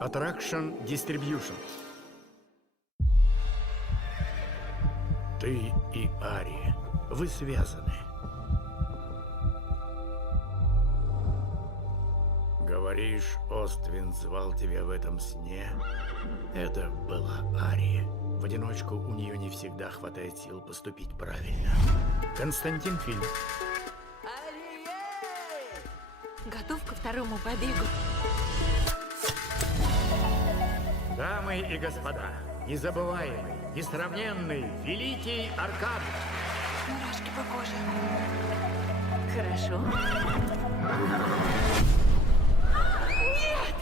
Attraction Distribution. Ты и Ари, вы связаны. Говоришь, Оствинд звал тебя в этом сне? Это была Ари. В одиночку у нее не всегда хватает сил поступить правильно. Константин Фильм. Готов ко второму побегу? Дамы и господа, незабываемый, несравненный, великий Аркад. Мурашки по коже. Хорошо. Нет!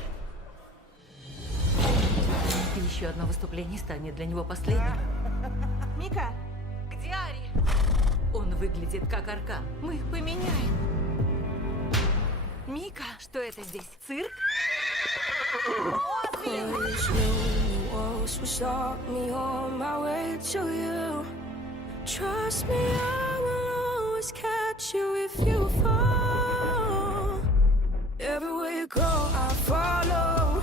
Еще одно выступление станет для него последним. Мика, Где Ари? Он выглядит как Аркан. Мы их поменяем. Мика, что это здесь? Цирк? Cause no walls will stop me on my way to you. Trust me, I will always catch you if you fall. Everywhere you go, I follow.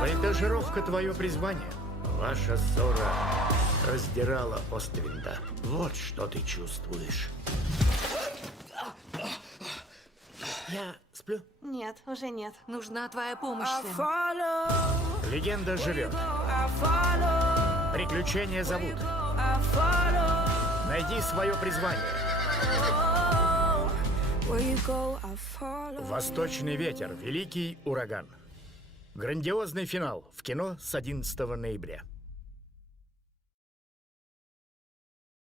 Бальтажировка — твое призвание. Ваша ссора раздирала Оствинда. Вот что ты чувствуешь. Я сплю. нет, уже нет. Нужна твоя помощь, I Сэм. follow. Легенда живет. I follow. Приключения зовут. I follow. Найди свое призвание. Where you go, I follow. Восточный ветер. Великий ураган. Грандиозный финал в кино с 11 ноября.